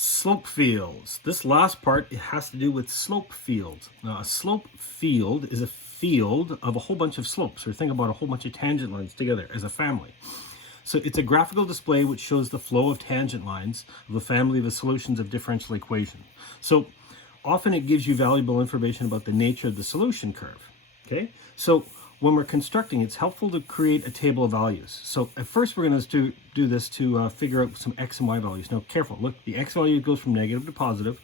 Slope fields. This last part, it has to do with slope fields. Now, a slope field is a field of a whole bunch of slopes, or think about a whole bunch of tangent lines together as a family. So it's a graphical display which shows the flow of tangent lines of a family of the solutions of differential equations. So often it gives you valuable information about the nature of the solution curve. Okay, so when we're constructing, it's helpful to create a table of values. So at first we're going to do this to figure out some x and y values. Now careful, look, the x value goes from negative to positive.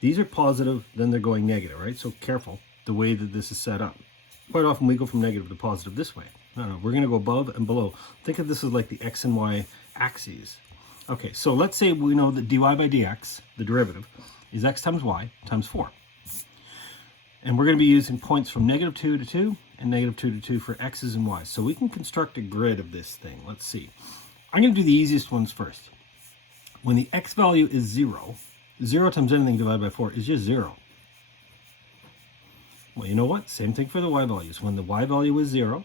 These are positive, then they're going negative, right? So careful the way that this is set up. Quite often we go from negative to positive this way. No, we're going to go above and below. Think of this as like the x and y axes. Okay, so let's say we know that dy by dx, the derivative, is x times y times 4. And we're going to be using points from negative 2 to 2 and negative 2 to 2 for x's and y's. So we can construct a grid of this thing. Let's see. I'm going to do the easiest ones first. When the x value is 0, 0 times anything divided by 4 is just 0. Well, you know what? Same thing for the y values. When the y value is 0,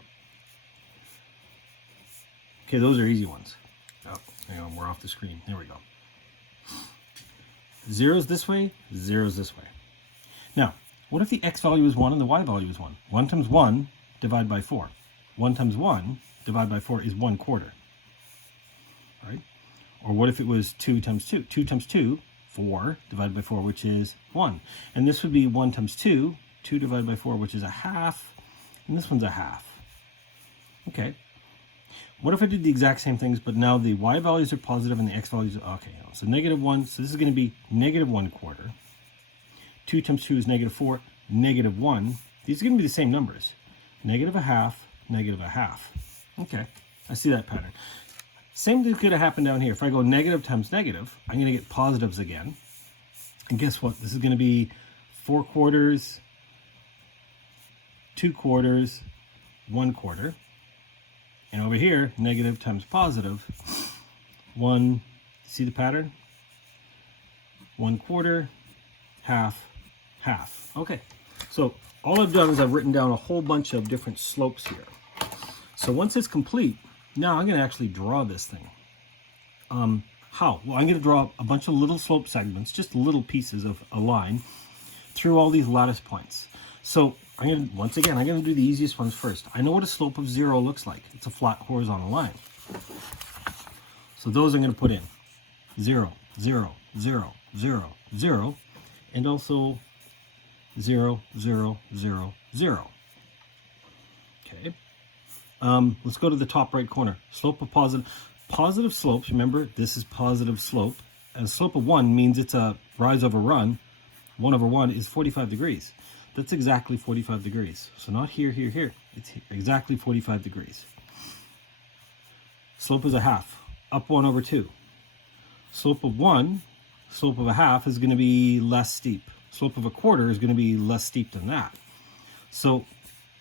okay, those are easy ones. Oh, hang on, we're off the screen. There we go. 0's this way, 0's this way. Now, what if the x value is 1 and the y value is 1? 1 times 1 divided by 4. 1 times 1 divided by 4 is 1/4. Right? Or what if it was 2 times 2? 2 times 2, 4 divided by 4, which is 1. And this would be 1 times 2, 2 divided by 4, which is a half. And this one's a half. Okay. What if I did the exact same things, but now the y values are positive and the x values are, okay. So negative 1, so this is going to be negative 1/4. 2 times 2 is negative 4, negative 1. These are going to be the same numbers. Negative a half, negative a half. Okay, I see that pattern. Same thing's going to happen down here. If I go negative times negative, I'm going to get positives again. And guess what? This is going to be 4/4, 2/4, 1/4. And over here, negative times positive, 1, see the pattern? 1/4, half, half. Okay, so all I've done is I've written down a whole bunch of different slopes here. So once it's complete, now I'm going to actually draw this thing. How? Well, I'm going to draw a bunch of little slope segments, just little pieces of a line, through all these lattice points. So I'm going to, once again, I'm going to do the easiest ones first. I know what a slope of 0 looks like. It's a flat horizontal line. So those I'm going to put in 0, 0, 0, 0, 0, and also 0, 0, 0, 0. Okay. Let's go to the top right corner. Slope of positive slopes. Remember, this is positive slope. And a slope of 1 means it's a rise over run. 1 over 1 is 45 degrees. That's exactly 45 degrees. So not here, here, here. It's exactly 45 degrees. Slope is a half. Up 1 over 2. Slope of 1, slope of a half is going to be less steep. Slope of a quarter is going to be less steep than that. So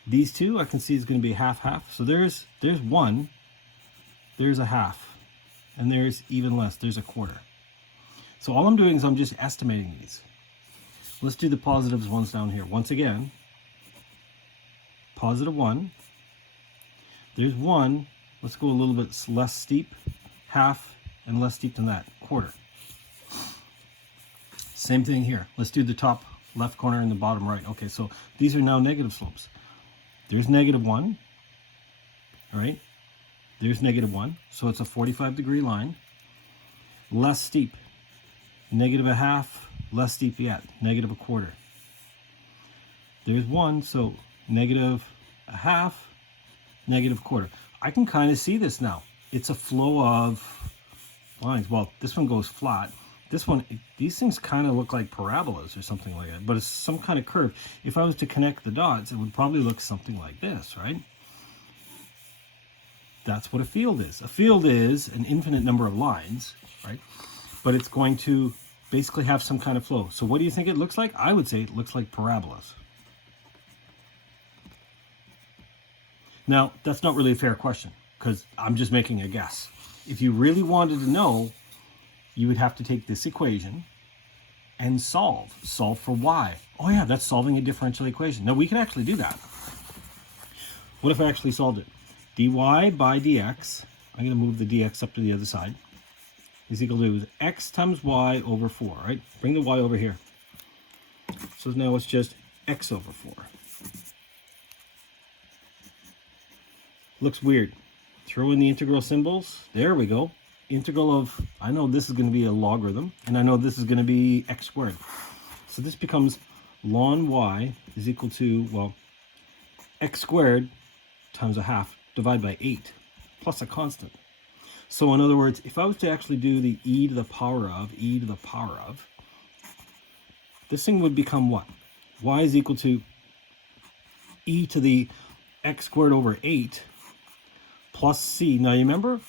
these two I can see is going to be half, half. So there's 1, there's a half, and there's even less, there's a quarter. So all I'm doing is I'm just estimating these. Let's do the positives ones down here. Once again, positive 1, there's 1, let's go a little bit less steep, half, and less steep than that, quarter. Same thing here. Let's do the top left corner and the bottom right. Okay, so these are now negative slopes. There's negative 1, all right? There's negative 1, so it's a 45-degree line. Less steep, negative a half, less steep yet, negative a quarter. There's 1, so negative a half, negative quarter. I can kind of see this now. It's a flow of lines. Well, this one goes flat. This one, these things kind of look like parabolas or something like that, but it's some kind of curve. If I was to connect the dots, it would probably look something like this, right? That's what a field is. A field is an infinite number of lines, right? But it's going to basically have some kind of flow. So what do you think it looks like? I would say it looks like parabolas. Now, that's not really a fair question because I'm just making a guess. If you really wanted to know, you would have to take this equation and solve. Solve for y. Oh yeah, that's solving a differential equation. Now we can actually do that. What if I actually solved it? dy by dx, I'm going to move the dx up to the other side. is equal to x times y over 4, right? Bring the y over here. So now it's just x over 4. Looks weird. Throw in the integral symbols. There we go. Integral of, I know this is going to be a logarithm, and I know this is going to be x squared. So this becomes ln y is equal to, well, x squared times a half divided by 8 plus a constant. So in other words, if I was to actually do the e to the power of, this thing would become what? Y is equal to e to the x squared over 8 plus c. Now you remember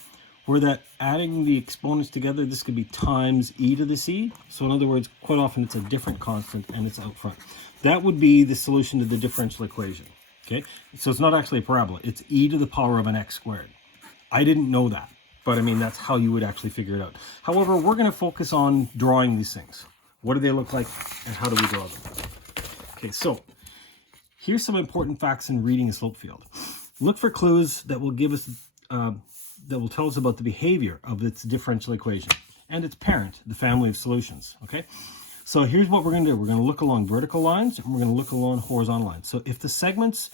where that adding the exponents together, this could be times e to the c. So in other words, quite often it's a different constant and it's out front. That would be the solution to the differential equation. Okay, so it's not actually a parabola. It's e to the power of an x squared. I didn't know that, but I mean, that's how you would actually figure it out. However, we're going to focus on drawing these things. What do they look like and how do we draw them? Okay, so here's some important facts in reading a slope field. Look for clues that will give us, that will tell us about the behavior of its differential equation and its parent, the family of solutions, okay? So here's what we're going to do. We're going to look along vertical lines and we're going to look along horizontal lines. So if the segments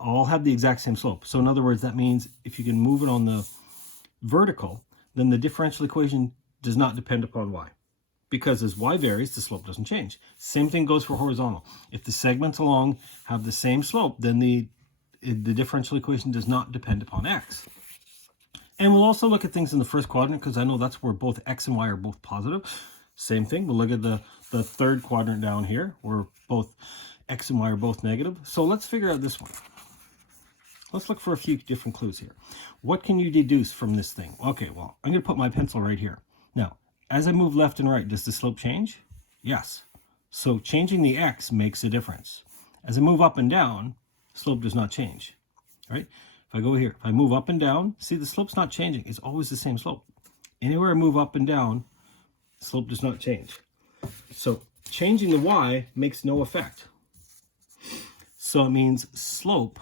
all have the exact same slope, so in other words, that means if you can move it on the vertical, then the differential equation does not depend upon y. Because as y varies, the slope doesn't change. Same thing goes for horizontal. If the segments along have the same slope, then the differential equation does not depend upon x. And we'll also look at things in the first quadrant because I know that's where both x and y are both positive. Same thing, we'll look at the third quadrant down here where both x and y are both negative. So let's figure out this one. Let's look for a few different clues here. What can you deduce from this thing? Okay, well, I'm going to put my pencil right here. Now, as I move left and right, does the slope change? Yes. So changing the x makes a difference. As I move up and down, slope does not change, right? If I go here, if I move up and down, see the slope's not changing. It's always the same slope. Anywhere I move up and down, slope does not change. So changing the y makes no effect. So it means slope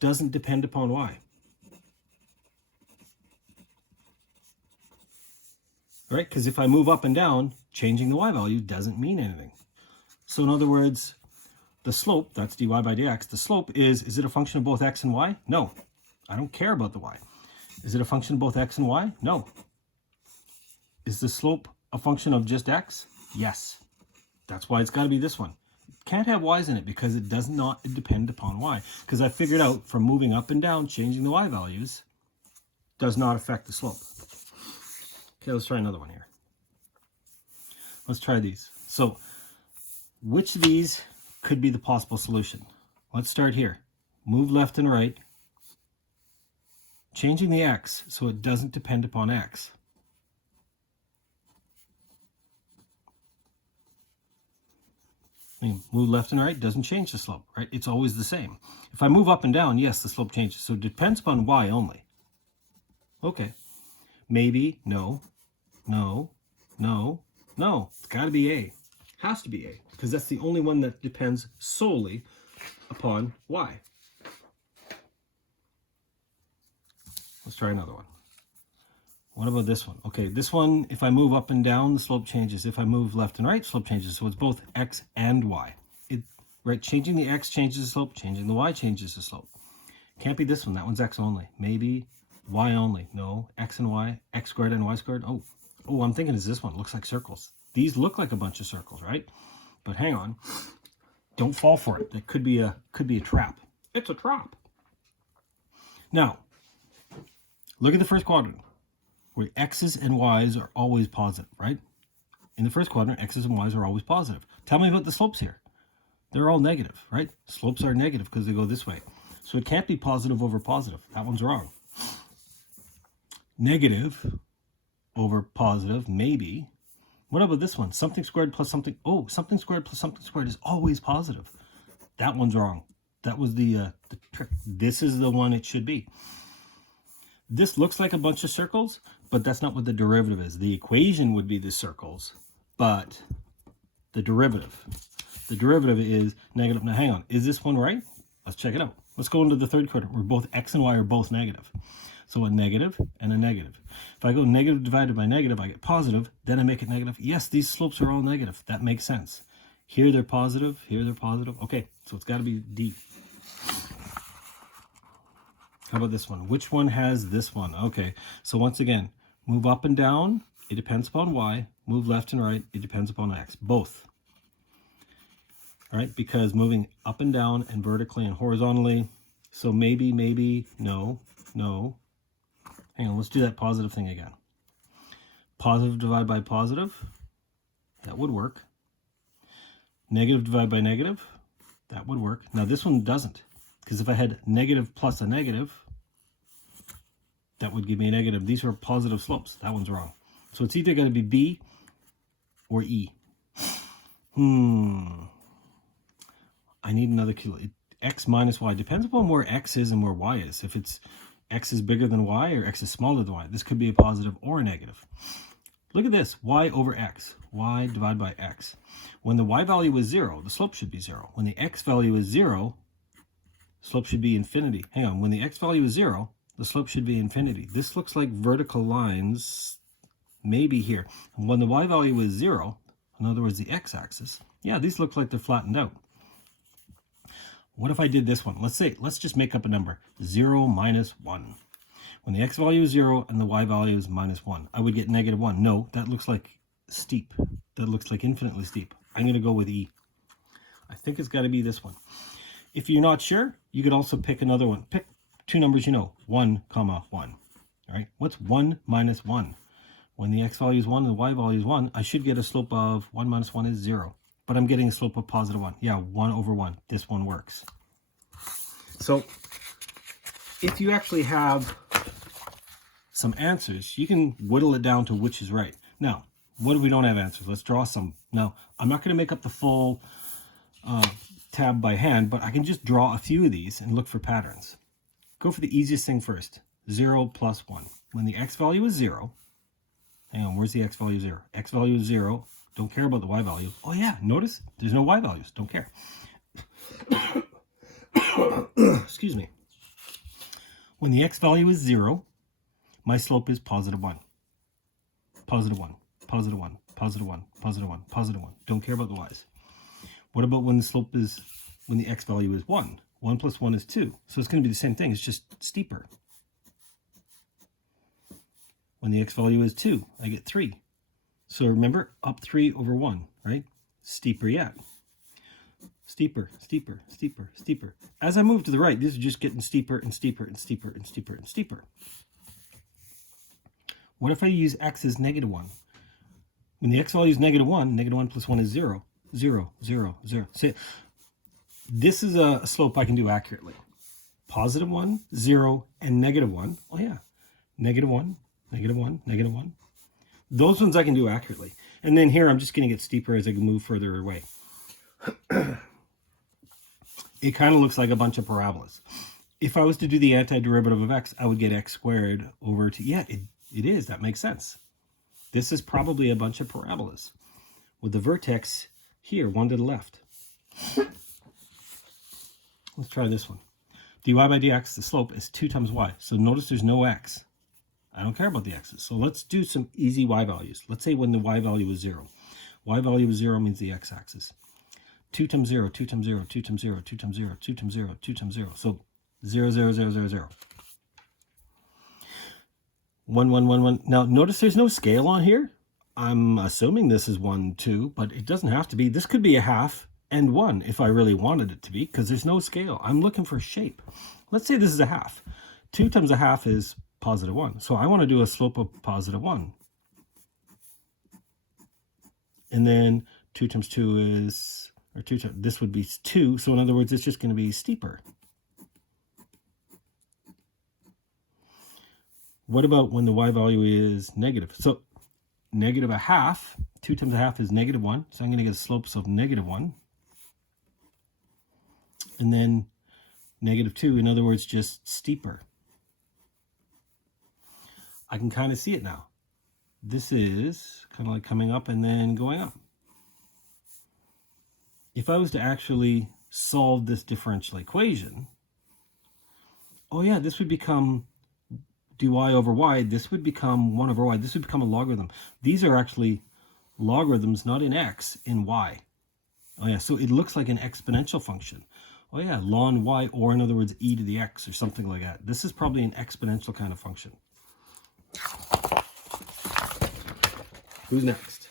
doesn't depend upon y. Right? Because if I move up and down, changing the y value doesn't mean anything. So in other words, the slope, that's dy by dx, the slope is it a function of both x and y? No. I don't care about the y. Is it a function of both x and y? No. Is the slope a function of just x? Yes. That's why it's got to be this one. It can't have y's in it because it does not depend upon y. Because I figured out from moving up and down, changing the y values does not affect the slope. Okay, let's try another one here. Let's try these. So, which of these could be the possible solution? Let's start here. Move left and right. Changing the x so it doesn't depend upon x. Move left and right doesn't change the slope, right? It's always the same. If I move up and down, yes, the slope changes. So it depends upon y only. Okay. Maybe, no, no, no, no. It's got to be A. Has to be A, because that's the only one that depends solely upon y. Let's try another one. What about this one? Okay, this one, if I move up and down, the slope changes. If I move left and right, slope changes. So it's both x and y. Right, changing the x changes the slope, changing the y changes the slope. Can't be this one. That one's x only. Maybe y only. No, x and y, x squared and y squared. Oh, I'm thinking it's this one. Looks like circles. These look like a bunch of circles, right? But hang on. Don't fall for it. That could be a trap. It's a trap. Now, look at the first quadrant, where x's and y's are always positive, right? In the first quadrant, x's and y's are always positive. Tell me about the slopes here. They're all negative, right? Slopes are negative because they go this way. So it can't be positive over positive. That one's wrong. Negative over positive, maybe. What about this one? Something squared plus something. Oh, something squared plus something squared is always positive. That one's wrong. That was the trick. This is the one it should be. This looks like a bunch of circles, but that's not what the derivative is. The equation would be the circles, but the derivative is negative. Now, hang on. Is this one right? Let's check it out. Let's go into the third quadrant where both x and y are both negative. So a negative and a negative. If I go negative divided by negative, I get positive, then I make it negative. Yes, these slopes are all negative. That makes sense. Here they're positive, here they're positive. Okay, so it's got to be D. How about this one? Which one has this one? Okay, so once again, move up and down, it depends upon Y. Move left and right, it depends upon X. Both. All right, because moving up and down and vertically and horizontally. So maybe, no, no. Hang on, let's do that positive thing again. Positive divided by positive, that would work. Negative divided by negative, that would work. Now this one doesn't, because if I had negative plus a negative, that would give me a negative. These are positive slopes. That one's wrong. So it's either going to be B or E. I need another kilo. X minus Y. Depends upon where X is and where Y is. If it's X is bigger than Y or X is smaller than Y, this could be a positive or a negative. Look at this. Y over X. Y divided by X. When the Y value is 0, the slope should be 0. When the X value is 0, slope should be infinity. Hang on. When the X value is 0, the slope should be infinity. This looks like vertical lines maybe here. And when the Y value is 0, in other words, the X axis, yeah, these look like they're flattened out. What if I did this one? Let's just make up a number. 0 minus 1. When the X value is 0 and the Y value is minus 1, I would get negative 1. No, that looks like steep. That looks like infinitely steep. I'm going to go with E. I think it's got to be this one. If you're not sure, you could also pick another one. Pick two numbers you know. 1, 1. All right. What's 1 minus 1? When the X value is 1 and the Y value is 1, I should get a slope of 1 minus 1 is 0. But I'm getting a slope of positive 1. Yeah, 1 over 1. This one works. So if you actually have some answers, you can whittle it down to which is right. Now, what if we don't have answers? Let's draw some. Now, I'm not going to make up the full tab by hand, but I can just draw a few of these and look for patterns. Go for the easiest thing first. 0 plus 1. When the X value is 0, hang on, where's the X value 0? X value is 0. Don't care about the Y value. Oh yeah, notice there's no Y values. Don't care. Excuse me. When the X value is 0, my slope is positive 1. Positive 1. Positive 1. Positive 1. Positive 1. Positive 1. Don't care about the Y's. What about when the slope is, when the X value is 1? 1 plus 1 is 2. So it's going to be the same thing. It's just steeper. When the X value is 2, I get 3. So remember, up 3 over 1, right? Steeper yet. Steeper, steeper, steeper, steeper. As I move to the right, these are just getting steeper and steeper and steeper and steeper and steeper. What if I use X as negative 1? When the X value is negative 1, negative 1 plus 1 is 0. 0, 0, 0. So this is a slope I can do accurately. Positive 1, 0, and negative 1. Oh yeah. Negative 1, negative 1, negative 1. Those ones I can do accurately. And then here I'm just going to get steeper as I move further away. It kind of looks like a bunch of parabolas. If I was to do the antiderivative of X, I would get X squared over to, yeah, it is. That makes sense. This is probably a bunch of parabolas with the vertex here, one to the left. Let's try this one. dy by dx, the slope is 2 times y. So notice there's no x. I don't care about the x's. So let's do some easy y values. Let's say when the y value is 0. Y value is 0 means the x-axis. 2 times 0, 2 times 0, 2 times 0, 2 times 0, 2 times 0, 2 times 0. So 0, 0, 0, 0, 0. 1, 1, 1, 1. Now notice there's no scale on here. I'm assuming this is 1, 2, but it doesn't have to be. This could be a half and 1 if I really wanted it to be, because there's no scale. I'm looking for shape. Let's say this is a half. 2 times a half is positive 1. So I want to do a slope of positive 1. And then 2 times 2 is, or 2 times, this would be 2. So in other words, it's just going to be steeper. What about when the y value is negative? So negative a half, 2 times a half is negative 1. So I'm going to get slopes of negative 1. And then negative 2, in other words, just steeper. I can kind of see it now. This is kind of like coming up and then going up. If I was to actually solve this differential equation, oh yeah, this would become dy over y, this would become 1 over y. This would become a logarithm. These are actually logarithms, not in x, in y. Oh yeah, so it looks like an exponential function. Oh yeah, ln y, or in other words, e to the x or something like that. This is probably an exponential kind of function. Who's next?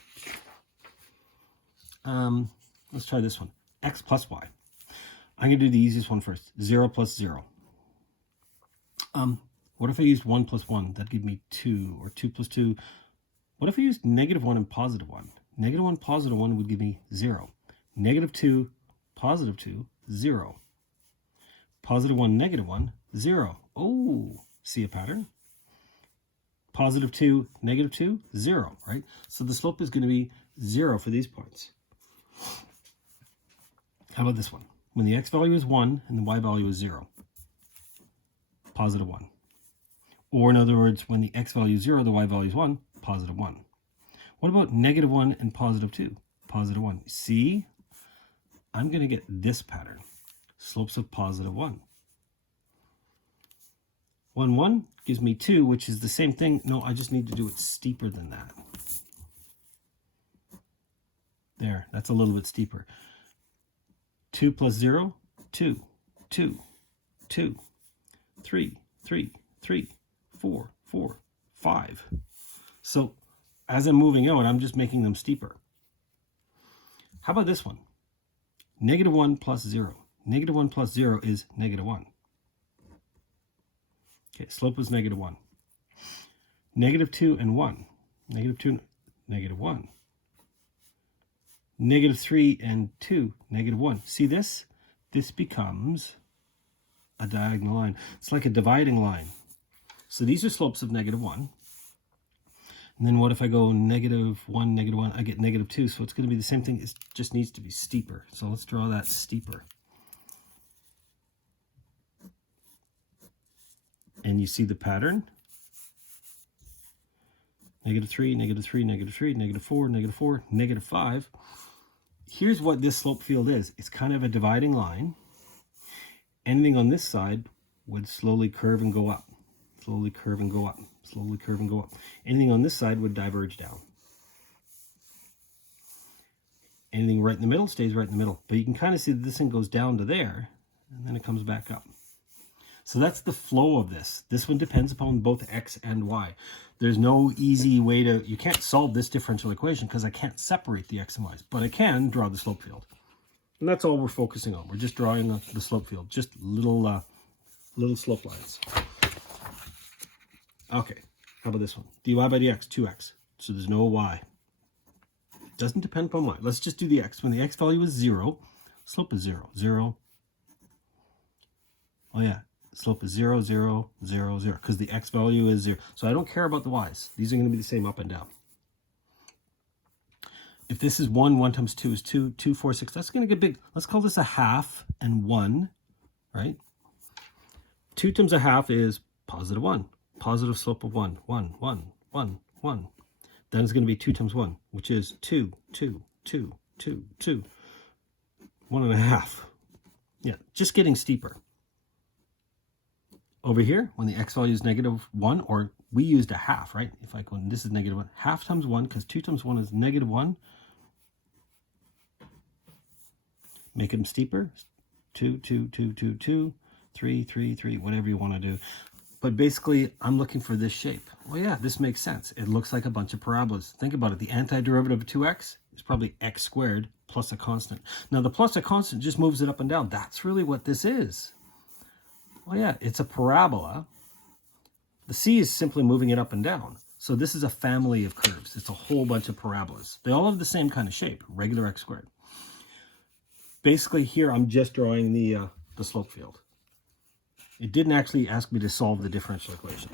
Let's try this one. X plus y. I'm going to do the easiest one first. 0 plus 0. What if I used 1 plus 1? That'd give me 2, or 2 plus 2. What if I used negative 1 and positive 1? Negative 1, positive 1 would give me 0. Negative 2, positive 2, 0. Positive 1, negative 1, 0. Oh, see a pattern? Positive 2, negative 2, 0, right? So the slope is going to be 0 for these points. How about this one? When the x value is 1 and the y value is 0, positive 1. Or in other words, when the x value is 0, the y value is 1, positive 1. What about negative 1 and positive 2? Positive 1. See? I'm going to get this pattern. Slopes of positive 1. 1, 1 gives me 2, which is the same thing. No, I just need to do it steeper than that. There, that's a little bit steeper. 2 plus 0, 2, 2, 2, 3, 3, 3, 4, 4, 5. So as I'm moving out, I'm just making them steeper. How about this one? Negative 1 plus 0. Negative 1 plus 0 is negative 1. Okay, slope was negative 1. Negative 2 and 1. Negative 2, negative 1. Negative 3 and 2, negative 1. See this? This becomes a diagonal line. It's like a dividing line. So these are slopes of negative 1. And then what if I go negative 1, negative 1? I get negative 2. So it's going to be the same thing. It just needs to be steeper. So let's draw that steeper. And you see the pattern? Negative 3, negative 3, negative 3, negative 4, negative 4, negative 5. Here's what this slope field is. It's kind of a dividing line. Anything on this side would slowly curve and go up. Slowly curve and go up. Slowly curve and go up. Anything on this side would diverge down. Anything right in the middle stays right in the middle. But you can kind of see that this thing goes down to there, and then it comes back up. So that's the flow of this. This one depends upon both x and y. There's no easy way to, you can't solve this differential equation because I can't separate the x and y's, but I can draw the slope field. And that's all we're focusing on. We're just drawing the slope field, just little slope lines. Okay, how about this one? dy by dx, 2x. So there's no y. Doesn't depend upon y. Let's just do the x. When the x value is 0, slope is 0, 0. Oh yeah. Slope is 0, 0, 0, 0, because the x value is 0. So I don't care about the y's. These are going to be the same up and down. If this is 1, 1 times 2 is 2, 2, 4, 6, that's going to get big. Let's call this a half and 1, right? 2 times a half is positive 1. Positive slope of 1, 1, 1, 1, 1. Then it's going to be 2 times 1, which is 2, 2, 2, 2, 2. 1.5. Yeah, just getting steeper. Over here, when the x value is negative 1, or we used a half, right? If I go, this is negative 1. Half times 1, because 2 times 1 is negative 1. Make them steeper. 2, 2, 2, 2, 2, 3, 3, 3, whatever you want to do. But basically, I'm looking for this shape. Well, yeah, this makes sense. It looks like a bunch of parabolas. Think about it. The antiderivative of 2x is probably x squared plus a constant. Now, the plus a constant just moves it up and down. That's really what this is. Well, yeah, it's a parabola. The c is simply moving it up and down. So this is a family of curves. It's a whole bunch of parabolas. They all have the same kind of shape, regular x squared. Basically, here I'm just drawing the slope field. It didn't actually ask me to solve the differential equation.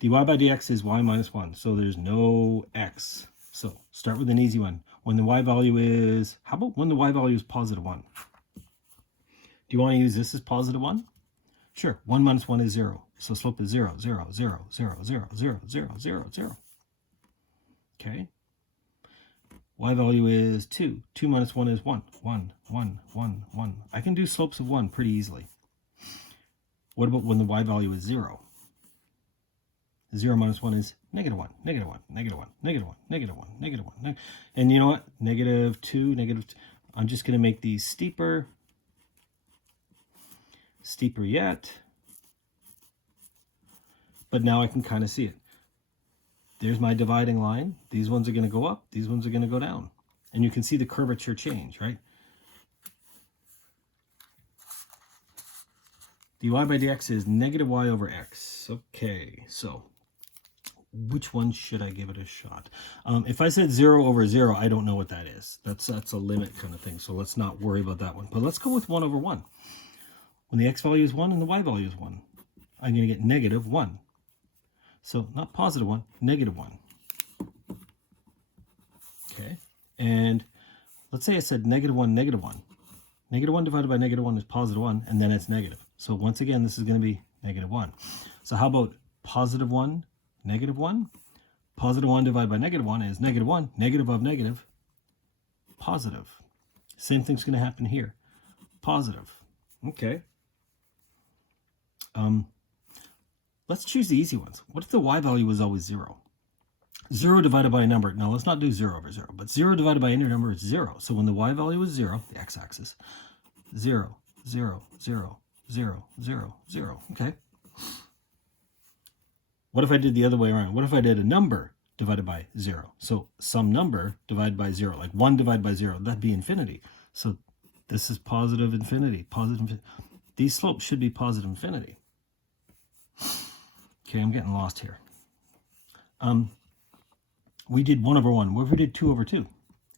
dy by dx is y minus 1, so there's no x. So start with an easy one. When the y value is, how about when the y value is positive 1? Do you want to use this as positive 1? Sure, 1 minus 1 is 0. So slope is 0, 0, 0, 0, 0, 0, 0, 0, 0. Okay. Y value is 2. 2 minus 1 is 1. 1, 1, 1, 1. I can do slopes of 1 pretty easily. What about when the y value is 0? 0 minus 1 is negative 1, negative 1, negative 1, negative 1, negative 1, negative 1. And you know what? Negative 2, negative 2. I'm just going to make these steeper. Steeper yet. But now I can kind of see it. There's my dividing line. These ones are going to go up. These ones are going to go down. And you can see the curvature change, right? dy by dx is negative y over x. Okay, so which one should I give it a shot? If I said 0 over 0, I don't know what that is. That's a limit kind of thing, so let's not worry about that one. But let's go with 1 over 1. When the x value is 1 and the y value is 1, I'm going to get negative 1. So not positive 1, negative 1. Okay, and let's say I said negative 1, negative 1. Negative 1 divided by negative 1 is positive 1, and then it's negative. So once again, this is going to be negative 1. So how about positive 1, negative 1? Positive 1 divided by negative 1 is negative 1. Negative of negative, positive. Same thing's going to happen here. Positive. Okay. Let's choose the easy ones. What if the y value was always 0? 0 divided by a number. Now, let's not do 0 over 0, but 0 divided by any number is 0. So when the y value is 0, the x-axis, 0, 0, 0, 0, 0, 0. Okay. What if I did the other way around? What if I did a number divided by 0? So some number divided by 0, like 1 divided by 0, that'd be infinity. So this is positive infinity, positive infinity. These slopes should be positive infinity. Okay, I'm getting lost here. We did 1 over 1. What if we did 2 over 2?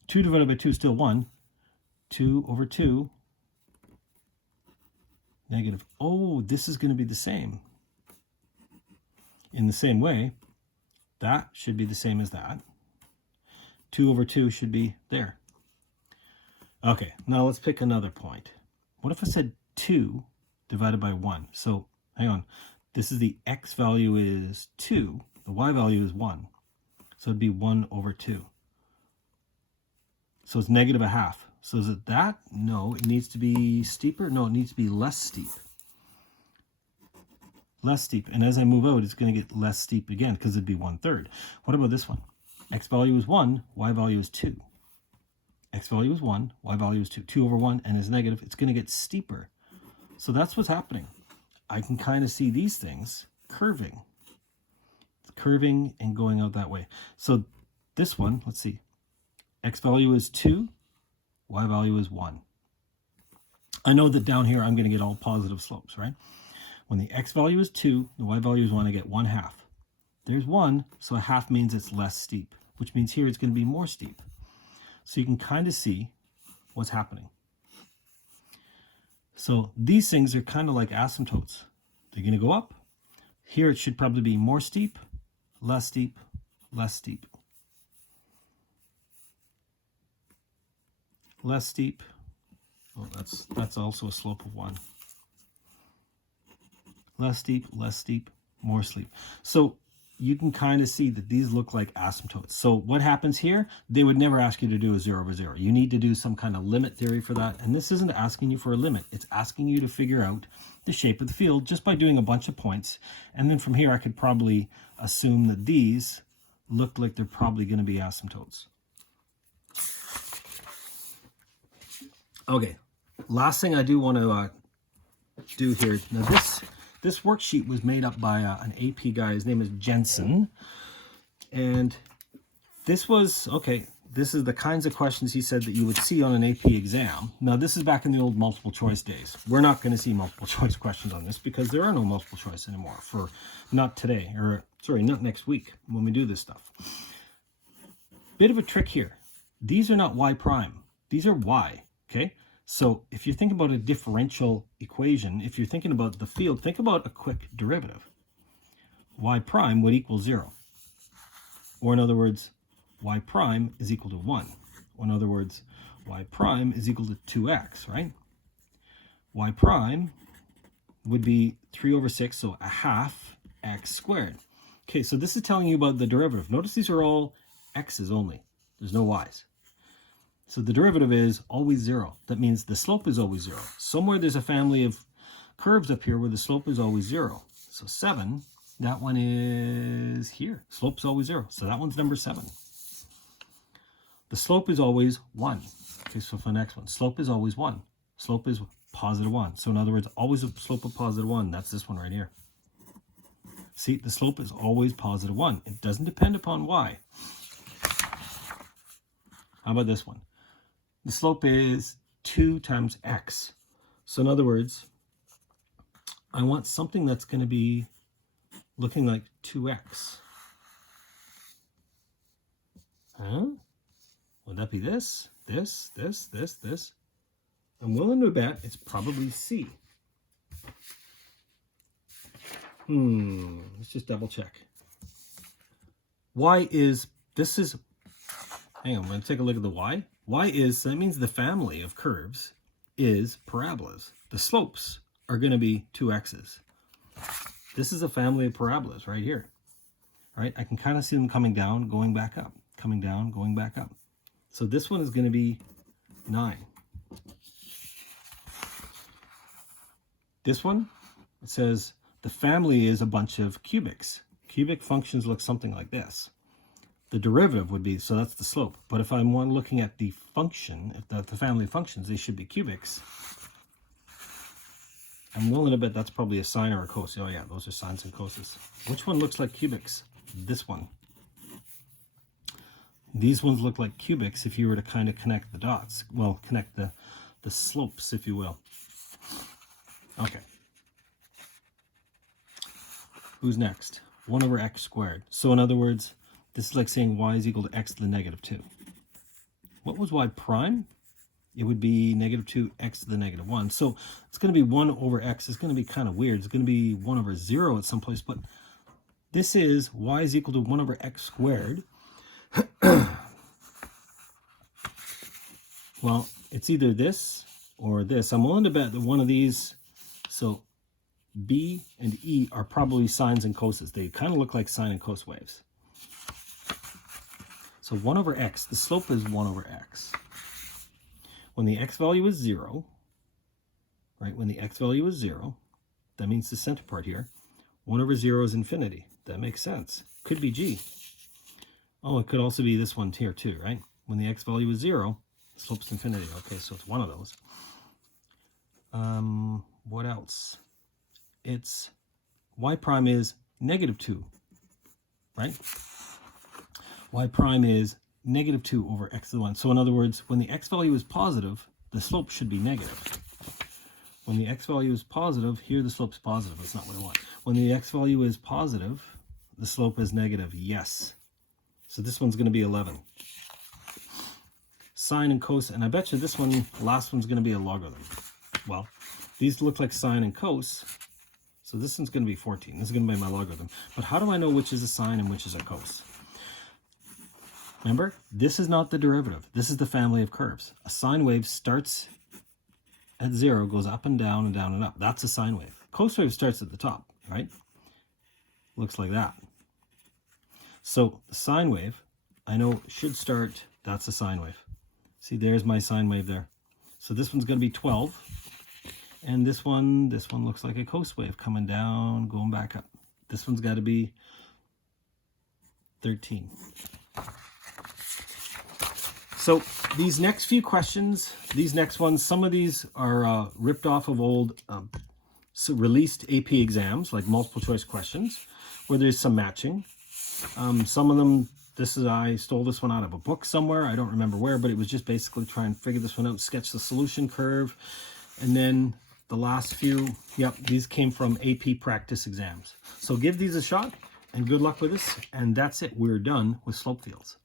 2 divided by 2 is still 1. 2 over 2, negative. Oh, this is going to be the same. In the same way, that should be the same as that. 2 over 2 should be there. Okay, now let's pick another point. What if I said 2 divided by 1? So, hang on. This is the x value is 2. The y value is 1. So it'd be 1 over 2. So it's negative a half. So is it that? No, it needs to be steeper. No, it needs to be less steep. Less steep. And as I move out, it's going to get less steep again because it'd be 1/3. What about this one? X value is 1, y value is 2. X value is 1, y value is 2. 2 over 1 and is negative. It's going to get steeper. So that's what's happening. I can kind of see these things curving. It's curving and going out that way. So this one, let's see. X value is 2, y value is 1. I know that down here I'm going to get all positive slopes, right? When the x value is 2, the y value is 1, I get 1/2. There's 1, so a half means it's less steep, which means here it's going to be more steep. So you can kind of see what's happening. So these things are kind of like asymptotes. They're going to go up. Here it should probably be more steep, less steep, less steep. Less steep. Oh, that's also a slope of 1. Less steep, more steep. So you can kind of see that these look like asymptotes. So what happens here? They would never ask you to do a 0 over 0. You need to do some kind of limit theory for that. And this isn't asking you for a limit. It's asking you to figure out the shape of the field just by doing a bunch of points. And then from here, I could probably assume that these look like they're probably going to be asymptotes. Okay, last thing I do want to do here. Now this worksheet was made up by an AP guy. His name is Jensen. And this was, okay, this is the kinds of questions he said that you would see on an AP exam. Now, this is back in the old multiple choice days. We're not going to see multiple choice questions on this because there are no multiple choice anymore for not today, or sorry, not next week when we do this stuff. Bit of a trick here. These are not y prime. These are y, okay? So if you're thinking about a differential equation, if you're thinking about the field, think about a quick derivative. Y prime would equal 0. Or in other words, y prime is equal to 1. Or in other words, y prime is equal to 2x, right? Y prime would be 3 over 6, so a half x squared. Okay, so this is telling you about the derivative. Notice these are all x's only. There's no y's. So the derivative is always 0. That means the slope is always 0. Somewhere there's a family of curves up here where the slope is always 0. So 7, that one is here. Slope's always 0. So that one's number 7. The slope is always 1. Okay, so for the next one, slope is always 1. Slope is positive 1. So in other words, always a slope of positive 1. That's this one right here. See, the slope is always positive 1. It doesn't depend upon y. How about this one? The slope is 2 times x. So in other words, I want something that's going to be looking like 2x. Huh? Would that be this, this, this, this, this? I'm willing to bet it's probably C. Let's just double check. Y is, this is, hang on, I'm going to take a look at the Y. Y is, that means the family of curves is parabolas. The slopes are going to be 2x's. This is a family of parabolas right here. All right, I can kind of see them coming down, going back up, coming down, going back up. So this one is going to be 9. This one, it says the family is a bunch of cubics. Cubic functions look something like this. The derivative would be, so that's the slope. But if I'm looking at the function, if the family of functions, they should be cubics. I'm willing to bet that's probably a sine or a cos. Oh yeah, those are sines and coses. Which one looks like cubics? This one. These ones look like cubics if you were to kind of connect the dots. Well, connect the slopes, if you will. Okay. Who's next? 1 over x squared. So in other words, this is like saying y is equal to x to the negative 2. What was y prime? It would be negative 2 x to the negative 1. So it's going to be 1 over x. It's going to be kind of weird. It's going to be 1 over 0 at some place. But this is y is equal to 1 over x squared. Well, it's either this or this. I'm willing to bet that one of these, so B and E are probably sines and coses. They kind of look like sine and cos waves. So 1 over x, the slope is 1 over x. When the x value is 0, right, when the x value is 0, that means the center part here, 1 over 0 is infinity. That makes sense. Could be g. Oh, it could also be this one here too, right? When the x value is 0, the slope's infinity. Okay, so it's one of those. What else? It's y prime is negative 2, right? Y prime is negative 2 over x to the 1. So in other words, when the x value is positive, the slope should be negative. When the x value is positive, here the slope's positive. That's not what I want. When the x value is positive, the slope is negative. Yes. So this one's going to be 11. Sine and cos, and I bet you this one, last one's going to be a logarithm. Well, these look like sine and cos, so this one's going to be 14. This is going to be my logarithm. But how do I know which is a sine and which is a cos? Remember, this is not the derivative. This is the family of curves. A sine wave starts at 0, goes up and down and down and up. That's a sine wave. Cos wave starts at the top, right? Looks like that. So the sine wave, I know should start, that's a sine wave. See, there's my sine wave there. So this one's going to be 12. And this one looks like a cos wave coming down, going back up. This one's got to be 13. So these next few questions, these next ones, some of these are ripped off of old released AP exams, like multiple choice questions, where there's some matching. Some of them, I stole this one out of a book somewhere. I don't remember where, but it was just basically try and figure this one out, sketch the solution curve. And then the last few, yep, these came from AP practice exams. So give these a shot and good luck with this. And that's it. We're done with slope fields.